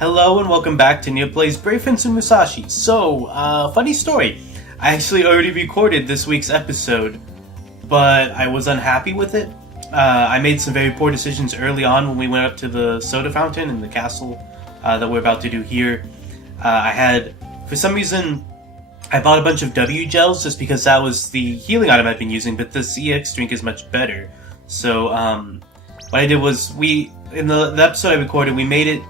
Hello and welcome back to Nearplays Brave Fencer Musashi. So, funny story. I actually already recorded this week's episode, but I was unhappy with it. I made some very poor decisions early on when we went up to the soda fountain in the castle that we're about to do here. For some reason, I bought a bunch of W gels just because that was the healing item I've been using, but this EX drink is much better. So, what I did was, in the episode I recorded, we made it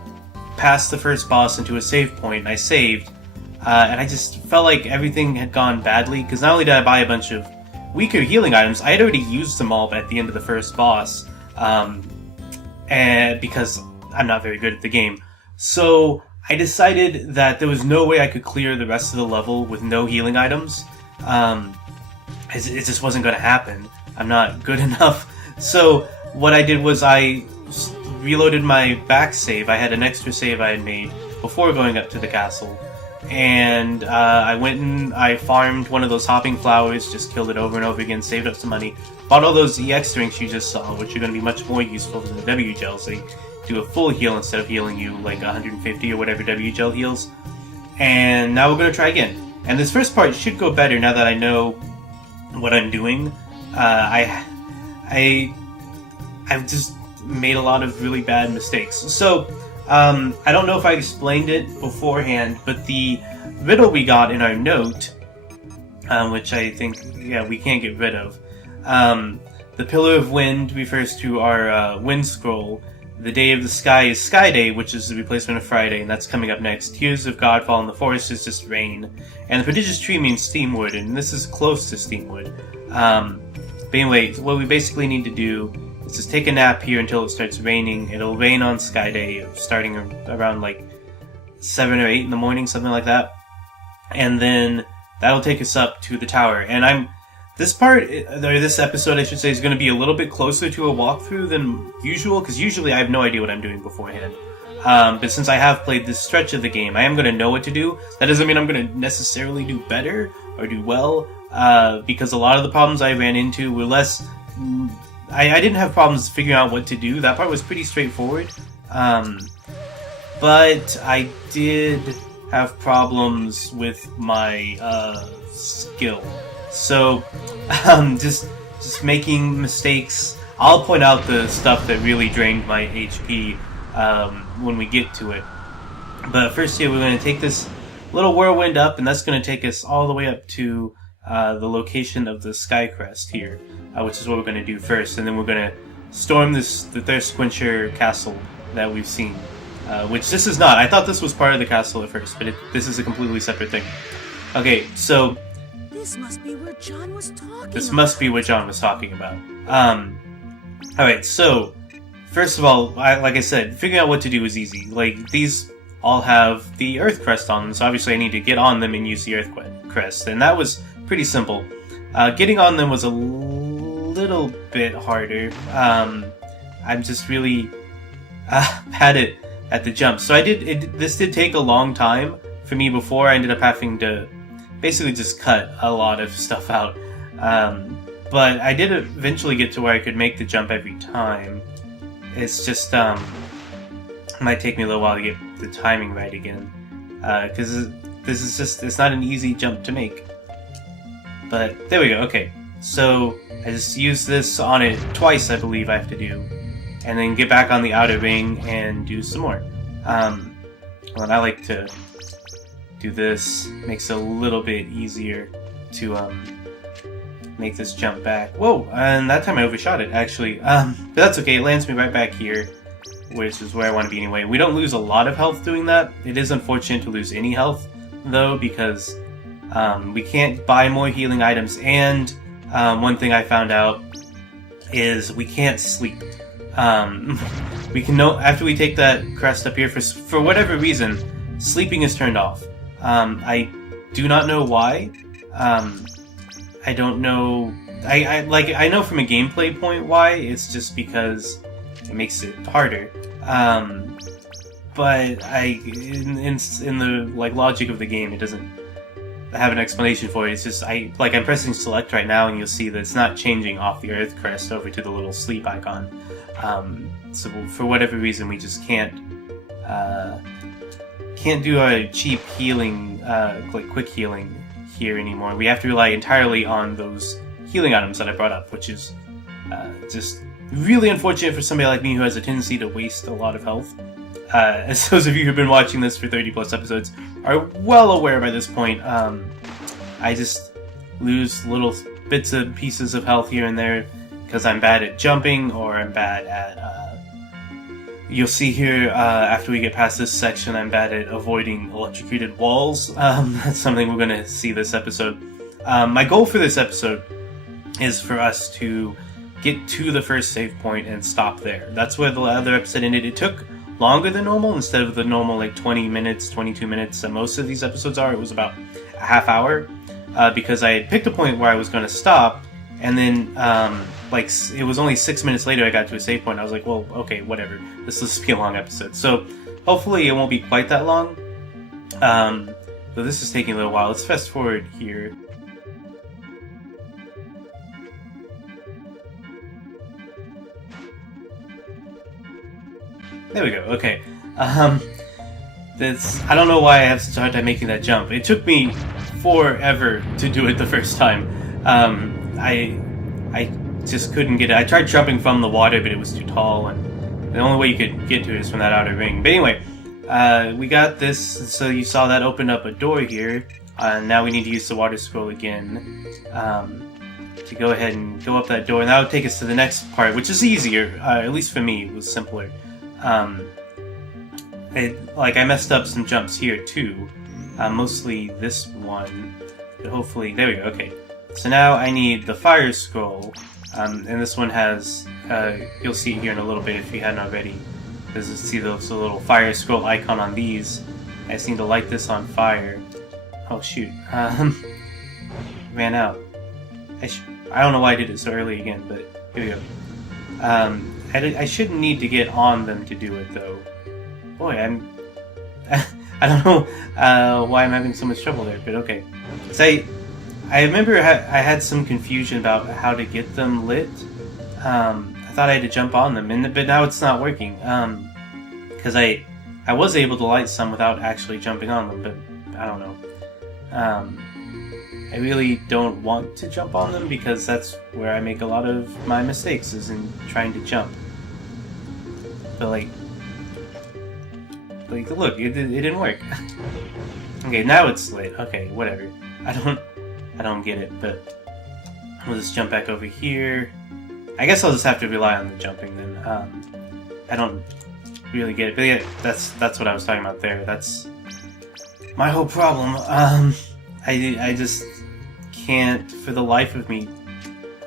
past the first boss into a save point, and I saved, and I just felt like everything had gone badly, because not only did I buy a bunch of weaker healing items, I had already used them all at the end of the first boss, and because I'm not very good at the game. So I decided that there was no way I could clear the rest of the level with no healing items. It just wasn't going to happen. I'm not good enough. So what I did was I reloaded my back save. I had an extra save I had made before going up to the castle, and I went and I farmed one of those hopping flowers, just killed it over and over again, saved up some money, bought all those EX drinks you just saw, which are going to be much more useful than the W gels. They do a full heal instead of healing you like 150 or whatever W gel heals. And now we're going to try again. And this first part should go better now that I know what I'm doing. I've just made a lot of really bad mistakes. So, I don't know if I explained it beforehand, but the riddle we got in our note, which I think, we can't get rid of. The Pillar of Wind refers to our wind scroll. The Day of the Sky is Sky Day, which is the replacement of Friday, and that's coming up next. Tears of Godfall in the Forest is just rain. And the Prodigious Tree means Steamwood, and this is close to Steamwood. But anyway, what we basically need to do is just take a nap here until it starts raining. It'll rain on Sky Day, starting around like 7 or 8 in the morning, something like that. And then that'll take us up to the tower. And this episode, I should say, is going to be a little bit closer to a walkthrough than usual, because usually I have no idea what I'm doing beforehand. But since I have played this stretch of the game, I am going to know what to do. That doesn't mean I'm going to necessarily do better or do well, because a lot of the problems I ran into were less... I didn't have problems figuring out what to do. That part was pretty straightforward. But I did have problems with my skill. So, just making mistakes. I'll point out the stuff that really drained my HP when we get to it. But first here, we're going to take this little whirlwind up, and that's going to take us all the way up to the location of the Sky Crest here, which is what we're going to do first, and then we're going to storm the Thirstquencher castle that we've seen, which this is not. I thought this was part of the castle at first, but this is a completely separate thing. Okay, so this must be where John was talking. This must be what John was talking about. Alright, so first of all, like I said, figuring out what to do is easy. Like, these all have the Earth Crest on them, so obviously I need to get on them and use the Earth Crest, and that was pretty simple. Getting on them was a little bit harder. I'm just really bad at the jump. So this did take a long time for me before. I ended up having to basically just cut a lot of stuff out. But I did eventually get to where I could make the jump every time. It's just it might take me a little while to get the timing right again, because it's not an easy jump to make. But there we go. Okay, so I just use this on it twice, I believe I have to do, and then get back on the outer ring and do some more. Well, I like to do this. Makes it a little bit easier to make this jump back. Whoa! And that time I overshot it, actually. But that's okay. It lands me right back here, which is where I want to be anyway. We don't lose a lot of health doing that. It is unfortunate to lose any health, though, because we can't buy more healing items, and one thing I found out is we can't sleep. We can after we take that crest up here, for whatever reason, sleeping is turned off. I do not know why. I don't know. I know from a gameplay point why. It's just because it makes it harder. But in the logic of the game, it doesn't have an explanation for it. It's just I'm pressing select right now, and you'll see that it's not changing off the Earth Crest over to the little sleep icon. So for whatever reason, we just can't can't do a cheap healing, like quick healing here anymore. We have to rely entirely on those healing items that I brought up, which is just really unfortunate for somebody like me who has a tendency to waste a lot of health. As those of you who've been watching this for 30 plus episodes are well aware by this point, I just lose little bits and pieces of health here and there because I'm bad at jumping or I'm bad at... You'll see here, after we get past this section, I'm bad at avoiding electrocuted walls. That's something we're going to see this episode. My goal for this episode is for us to get to the first save point and stop there. That's where the other episode ended. It took longer than normal. Instead of the normal like 20 minutes, 22 minutes that most of these episodes are, it was about a half hour because I had picked a point where I was going to stop, and then like it was only 6 minutes later I got to a save point. I was like, well, okay, whatever. This will just be a long episode. So hopefully it won't be quite that long. But this is taking a little while. Let's fast forward here. There we go, okay. I don't know why I have such a hard time making that jump. It took me forever to do it the first time. I just couldn't get it. I tried jumping from the water, but it was too tall, and the only way you could get to it is from that outer ring. But anyway, we got this, so you saw that opened up a door here. Now we need to use the water scroll again to go ahead and go up that door, and that would take us to the next part, which is easier, at least for me, it was simpler. I messed up some jumps here too, mostly this one, but hopefully, there we go, okay. So now I need the fire scroll, and this one has, you'll see it here in a little bit if you hadn't already. See the little fire scroll icon on these. I just need to light this on fire. Oh shoot, ran out. I don't know why I did it so early again, but here we go. I shouldn't need to get on them to do it, though. Boy, I don't know why I'm having so much trouble there, but okay. So I remember I had some confusion about how to get them lit. I thought I had to jump on them, but now it's not working. Because I was able to light some without actually jumping on them, but I don't know. I really don't want to jump on them because that's where I make a lot of my mistakes, is in trying to jump. But like look, it didn't work. Okay, now it's lit. Okay, whatever. I don't get it, but we'll just jump back over here. I guess I'll just have to rely on the jumping then. I don't really get it, but yeah, that's what I was talking about there. That's my whole problem. I just can't, for the life of me,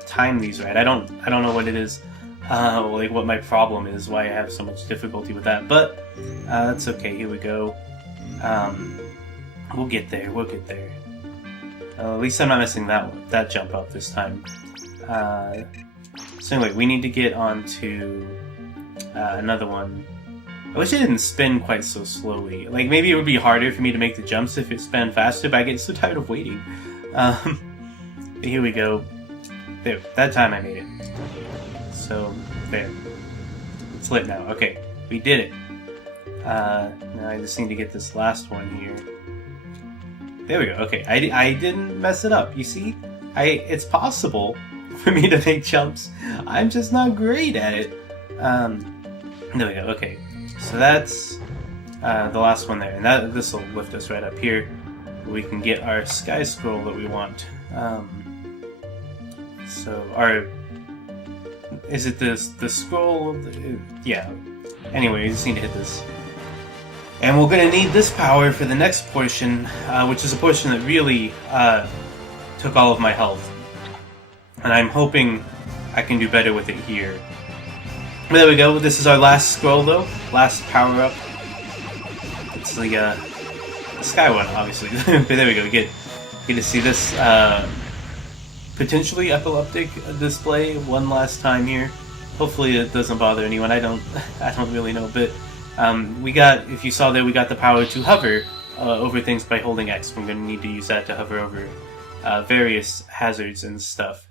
time these right. I don't know what it is, like what my problem is, why I have so much difficulty with that. But that's okay. Here we go. We'll get there. We'll get there. At least I'm not messing that jump up this time. So anyway, we need to get onto another one. I wish it didn't spin quite so slowly. Like, maybe it would be harder for me to make the jumps if it spun faster, but I get so tired of waiting. Here we go. There, that time I made it. So, there. It's lit now. Okay, we did it. Now I just need to get this last one here. There we go. Okay, I didn't mess it up. You see? It's possible for me to make jumps. I'm just not great at it. There we go. Okay. So that's the last one there, and this will lift us right up here. We can get our sky scroll that we want. Is it the scroll? Yeah. Anyway, we just need to hit this, and we're gonna need this power for the next portion, which is a portion that really took all of my health, and I'm hoping I can do better with it here. But there we go. This is our last scroll, though. Last power-up. It's the sky one, obviously. But there we go. We get to see this potentially epileptic display one last time here. Hopefully it doesn't bother anyone. I don't really know. But if you saw there, we got the power to hover over things by holding X. We're going to need to use that to hover over various hazards and stuff.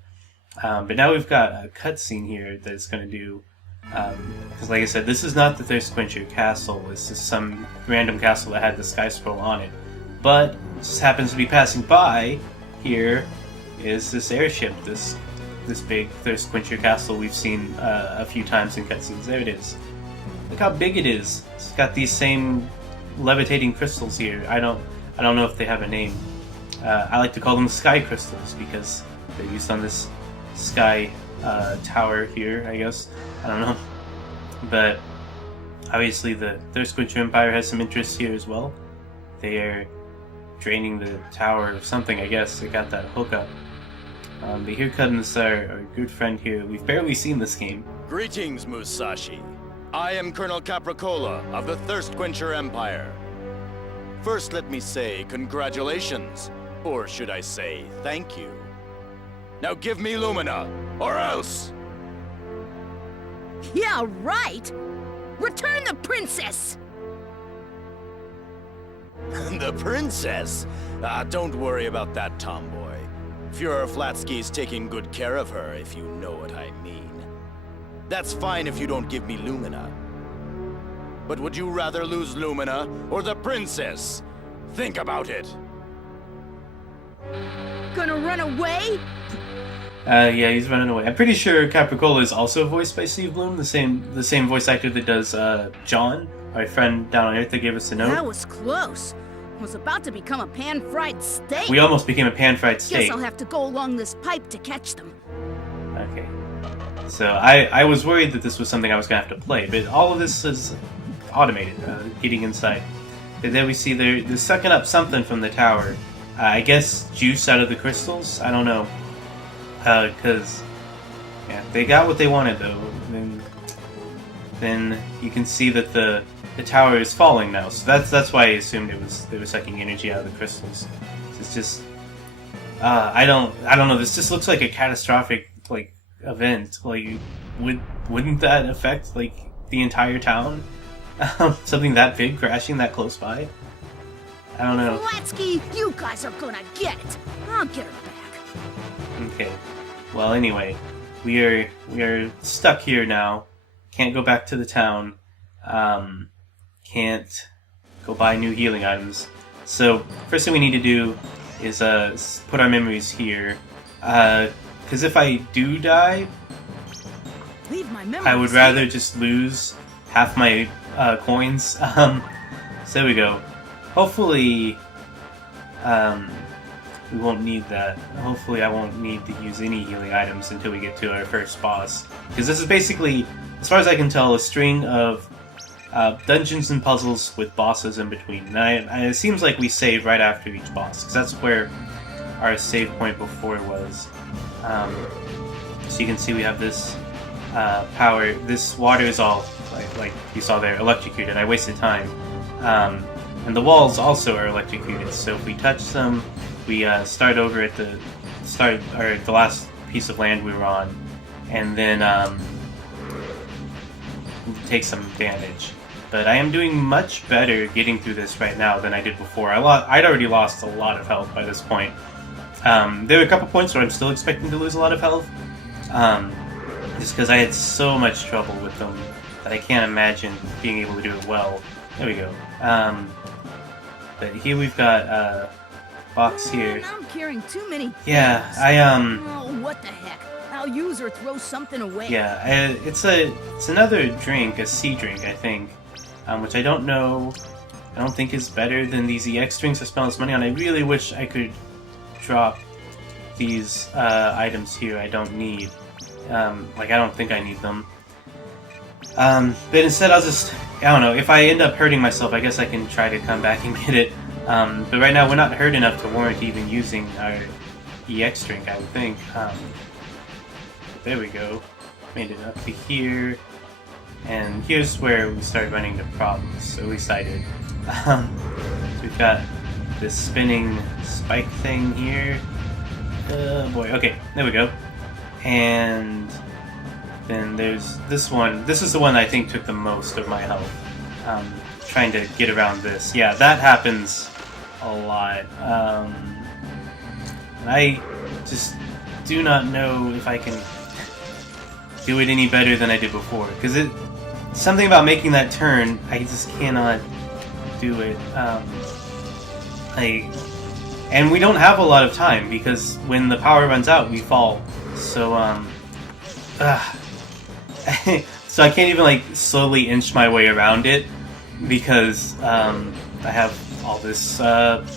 But now we've got a cutscene here that's going to do Because like I said, this is not the Thirstquencher castle. This is some random castle that had the Sky Scroll on it. But it just happens to be passing by. Here is this airship, this big Thirstquencher castle we've seen a few times in cutscenes. There it is. Look how big it is. It's got these same levitating crystals here. I don't know if they have a name. I like to call them Sky Crystals because they're used on this sky tower here, I guess. I don't know. But obviously the Thirstquencher Empire has some interest here as well. They are draining the tower of something, I guess. They got that hookup. But here comes our good friend here. We've barely seen this game. Greetings, Musashi. I am Colonel Capricola of the Thirstquencher Empire. First, let me say congratulations. Or should I say, thank you. Now give me Lumina, or else! Yeah, right! Return the princess! The princess? Don't worry about that, tomboy. Fuhrer Flatsky's taking good care of her, if you know what I mean. That's fine if you don't give me Lumina. But would you rather lose Lumina or the princess? Think about it. Gonna run away? Yeah, he's running away. I'm pretty sure Capricola is also voiced by Steve Bloom, the same voice actor that does John, our friend down on Earth that gave us a note. That was close. Was about to become a pan-fried steak. We almost became a pan-fried steak. Guess I'll have to go along this pipe to catch them. Okay. So I was worried that this was something I was going to have to play, but all of this is automated, getting inside. But then we see they're sucking up something from the tower. I guess juice out of the crystals? I don't know. Because, yeah, they got what they wanted, though. Then you can see that the tower is falling now. So that's why I assumed they were sucking energy out of the crystals. It's just... I don't know, this just looks like a catastrophic, like, event. Like, wouldn't that affect, like, the entire town? Something that big crashing that close by? I don't know. Flatsky, you guys are gonna get it. I'll get her back. Okay. Well, anyway, we are stuck here now. Can't go back to the town. Can't go buy new healing items. So first thing we need to do is put our memories here. Because if I do die, Leave my memories I would rather just lose half my coins. So there we go. Hopefully, we won't need that. Hopefully I won't need to use any healing items until we get to our first boss. Because this is basically, as far as I can tell, a string of dungeons and puzzles with bosses in between. And it seems like we save right after each boss, because that's where our save point before was. So you can see we have this power. This water is all, like you saw there, electrocuted. I wasted time. And the walls also are electrocuted, so if we touch them, we start over at the start, or the last piece of land we were on, and then take some damage. But I am doing much better getting through this right now than I did before. I'd already lost a lot of health by this point. There were a couple points where I'm still expecting to lose a lot of health, just because I had so much trouble with them that I can't imagine being able to do it well. There we go. But here we've got a box here. I'm carrying too many. Yeah, Oh, what the heck? I'll use or throw something away. Yeah, it's another drink, a sea drink, I think, which I don't know. I don't think is better than these EX drinks I spent all this money on. I really wish I could drop these items here. I don't need. I don't think I need them. But instead I'll just, I don't know, if I end up hurting myself, I guess I can try to come back and get it. But right now we're not hurt enough to warrant even using our EX drink, I would think. There we go. Made it up to here. And here's where we started running into problems, at least I did. So we've got this spinning spike thing here. Boy, okay, there we go. And then there's this one. This is the one I think took the most of my health. Trying to get around this. Yeah, that happens a lot. And I just do not know if I can do it any better than I did before. Because something about making that turn, I just cannot do it. And we don't have a lot of time, because when the power runs out, we fall. So, so I can't even, like, slowly inch my way around it, because, I have all this, like,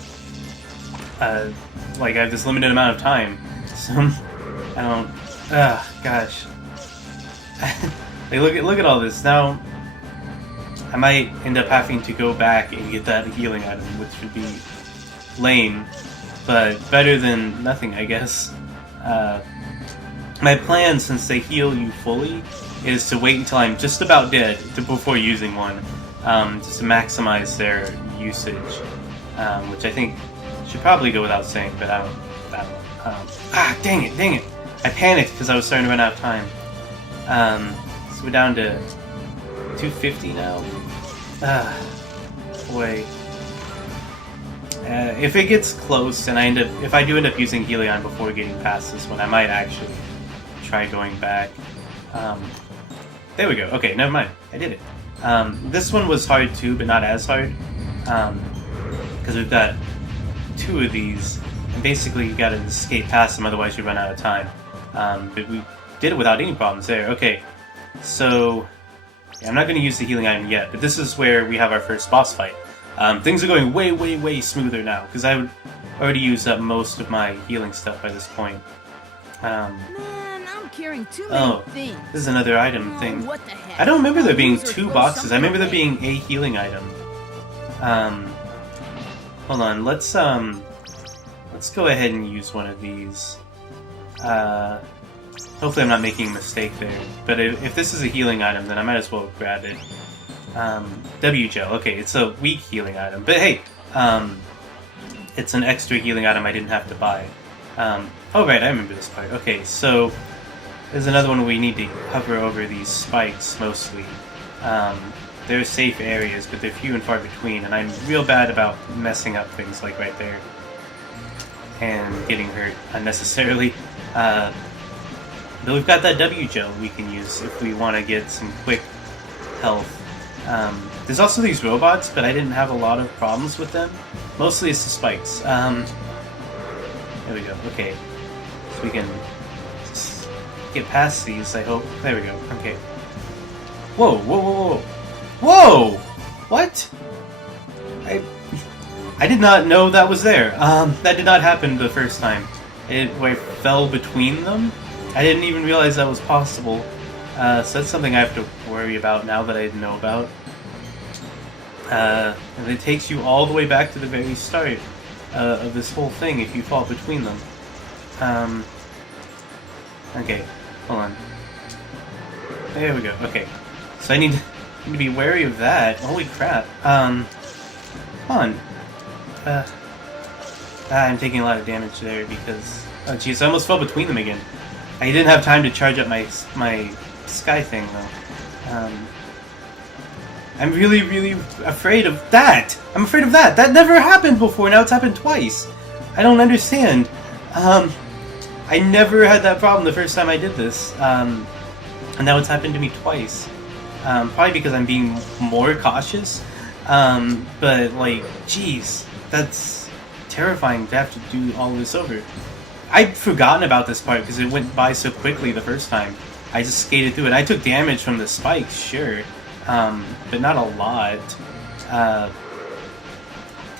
I have this limited amount of time. So, I don't, gosh. Like, look at all this. Now, I might end up having to go back and get that healing item, which would be lame, but better than nothing, I guess. My plan, since they heal you fully, is to wait until I'm just about dead before using one, just to maximize their usage, which I think should probably go without saying, but I don't dang it! I panicked because I was starting to run out of time. So we're down to 250 now. Boy. If it gets close and if I do end up using Helion before getting past this one, I might actually try going back. There we go. Okay, never mind. I did it. This one was hard too, but not as hard. Because we've got 2 of these, and basically you gotta escape past them, otherwise you run out of time. But we did it without any problems there. Okay, so yeah, I'm not going to use the healing item yet, but this is where we have our first boss fight. Things are going way smoother now, because I would already used up most of my healing stuff by this point. Man, I'm carrying too many things. This is another item thing. What the heck? I don't remember there being 2 boxes. I remember there being a healing item. Hold on. Let's go ahead and use one of these. Hopefully I'm not making a mistake there. But if this is a healing item, then I might as well grab it. W gel. Okay, it's a weak healing item. But hey, it's an extra healing item I didn't have to buy. Oh right, I remember this part. Okay, so there's another one where we need to hover over these spikes mostly. They're safe areas, but they're few and far between, and I'm real bad about messing up things like right there and getting hurt unnecessarily. But we've got that W gel we can use if we want to get some quick health. There's also these robots, but I didn't have a lot of problems with them. Mostly it's the spikes. There we go. Okay, so we can just get past these, I hope. There we go. Okay. Whoa! Whoa! What? I did not know that was there. That did not happen the first time. Where it fell between them. I didn't even realize that was possible. So that's something I have to worry about now that I know about. And it takes you all the way back to the very start of this whole thing if you fall between them. Okay, hold on. There we go. Okay, so I need to be wary of that. Holy crap. Hold on. I'm taking a lot of damage there because... Oh jeez, I almost fell between them again. I didn't have time to charge up my sky thing though. I'm really afraid of that! I'm afraid of that! That never happened before, now it's happened twice! I don't understand. I never had that problem the first time I did this. And now it's happened to me twice. Probably because I'm being more cautious. But like, jeez, that's terrifying to have to do all this over. I'd forgotten about this part because it went by so quickly the first time. I just skated through it. I took damage from the spikes, sure, but not a lot.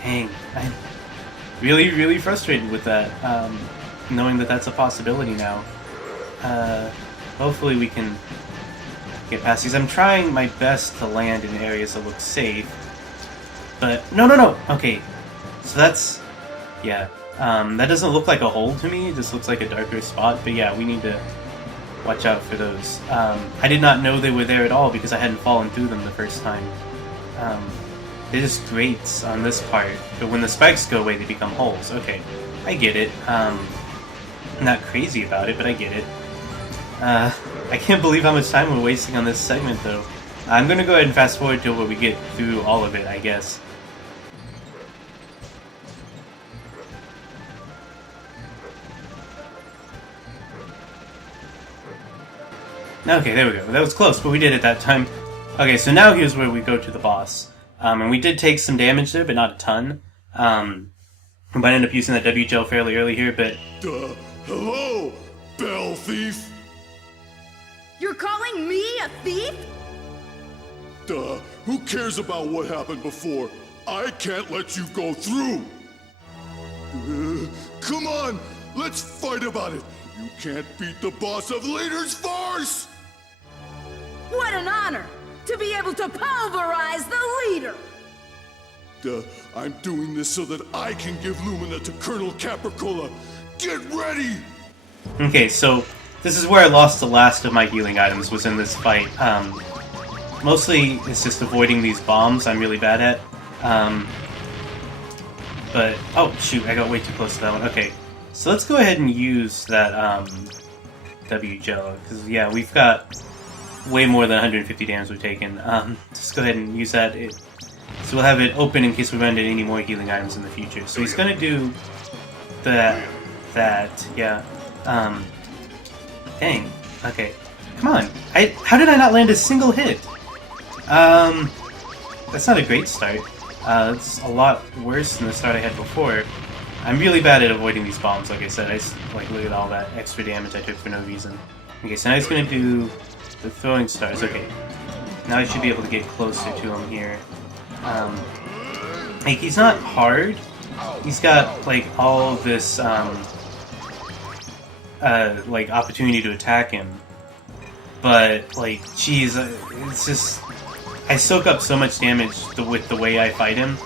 Dang, I'm really frustrated with that, knowing that that's a possibility now. Hopefully we can get past these. I'm trying my best to land in areas that look safe, but no. Okay, so that's, yeah. That doesn't look like a hole to me, it just looks like a darker spot, but yeah, we need to watch out for those. I did not know they were there at all because I hadn't fallen through them the first time. They're just grates on this part, but when the spikes go away they become holes. Okay, I get it. I'm not crazy about it, but I get it. I can't believe how much time we're wasting on this segment though. I'm gonna go ahead and fast forward till we get through all of it, I guess. Okay, there we go. That was close, but we did it that time. Okay, so now here's where we go to the boss. And we did take some damage there, but not a ton. We might end up using that W gel fairly early here, but... Hello, Bell Thief? You're calling me a thief? Who cares about what happened before? I can't let you go through! Come on, let's fight about it! You can't beat the boss of Leader's Force! What an honor! To be able to pulverize the leader! I'm doing this so that I can give Lumina to Colonel Capricola. Get ready! Okay, so this is where I lost the last of my healing items, was in this fight. Mostly it's just avoiding these bombs I'm really bad at. But, oh shoot, I got way too close to that one. Okay, so let's go ahead and use that W gel, because yeah, we've got way more than 150 damage we've taken. Just go ahead and use that. So we'll have it open in case we run into any more healing items in the future. So he's gonna do that, yeah. Dang. Okay. Come on. How did I not land a single hit? That's not a great start. It's a lot worse than the start I had before. I'm really bad at avoiding these bombs, like I said. Look at all that extra damage I took for no reason. Okay, so now he's gonna do the throwing stars. Okay. Now I should be able to get closer to him here. Like, he's not hard. He's got, like, all of this, like, opportunity to attack him. But, like, geez, it's just... I soak up so much damage with the way I fight him.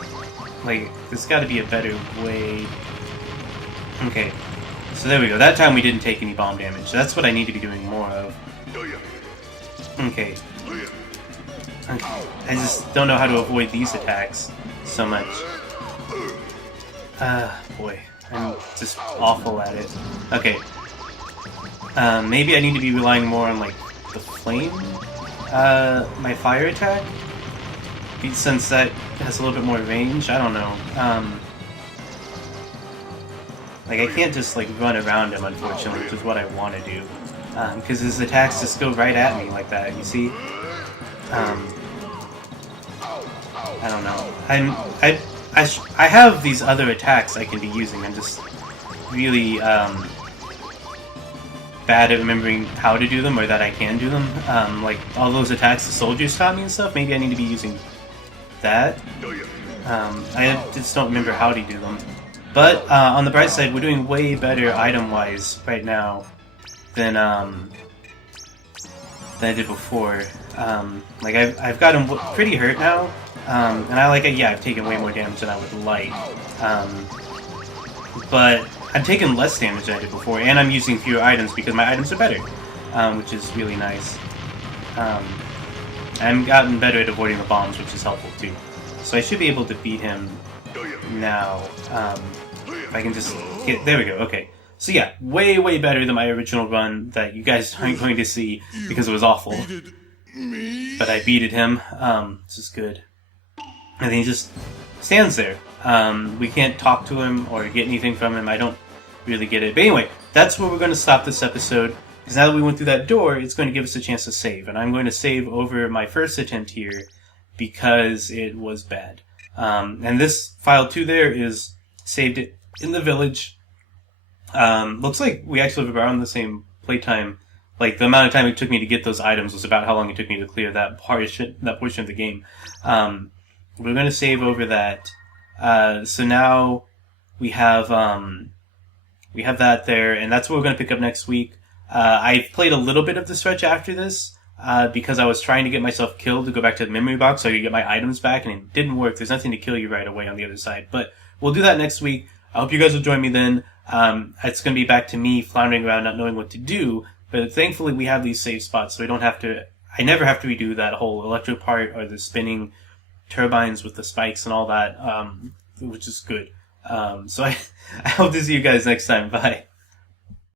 Like, there's gotta be a better way... Okay. So there we go. That time we didn't take any bomb damage. That's what I need to be doing more of. Okay. I just don't know how to avoid these attacks so much. Boy. I'm just awful at it. Okay. Maybe I need to be relying more on, like, the flame? My fire attack? Since that has a little bit more range? I don't know. Like, I can't just, like, run around him, unfortunately, which is what I want to do. Because his attacks just go right at me like that, you see? I don't know. I have these other attacks I can be using. I'm just really bad at remembering how to do them or that I can do them. Like all those attacks the soldiers taught me and stuff. Maybe I need to be using that. I just don't remember how to do them. But on the bright side, we're doing way better item-wise right now than I did before. Like I've got him pretty hurt now, and I've taken way more damage than I would like. But I'm taking less damage than I did before, and I'm using fewer items because my items are better, which is really nice. I've gotten better at avoiding the bombs, which is helpful too. So I should be able to beat him now. If I can just get... There we go, okay. So yeah, way, way better than my original run that you guys aren't going to see because it was awful. But I beated him. This is good. And then he just stands there. We can't talk to him or get anything from him. I don't really get it. But anyway, that's where we're going to stop this episode. Because now that we went through that door, it's going to give us a chance to save. And I'm going to save over my first attempt here because it was bad. And this file 2 there is saved it in the village. Looks like we actually have around the same playtime. Like, the amount of time it took me to get those items was about how long it took me to clear that portion of the game. We're going to save over that. So now we have that there, and that's what we're going to pick up next week. I played a little bit of the stretch after this, because I was trying to get myself killed to go back to the memory box so I could get my items back, and it didn't work. There's nothing to kill you right away on the other side. But we'll do that next week. I hope you guys will join me then. It's going to be back to me floundering around not knowing what to do, but thankfully we have these save spots, so we don't have to... I never have to redo that whole electric part or the spinning turbines with the spikes and all that, which is good. So I hope to see you guys next time. Bye.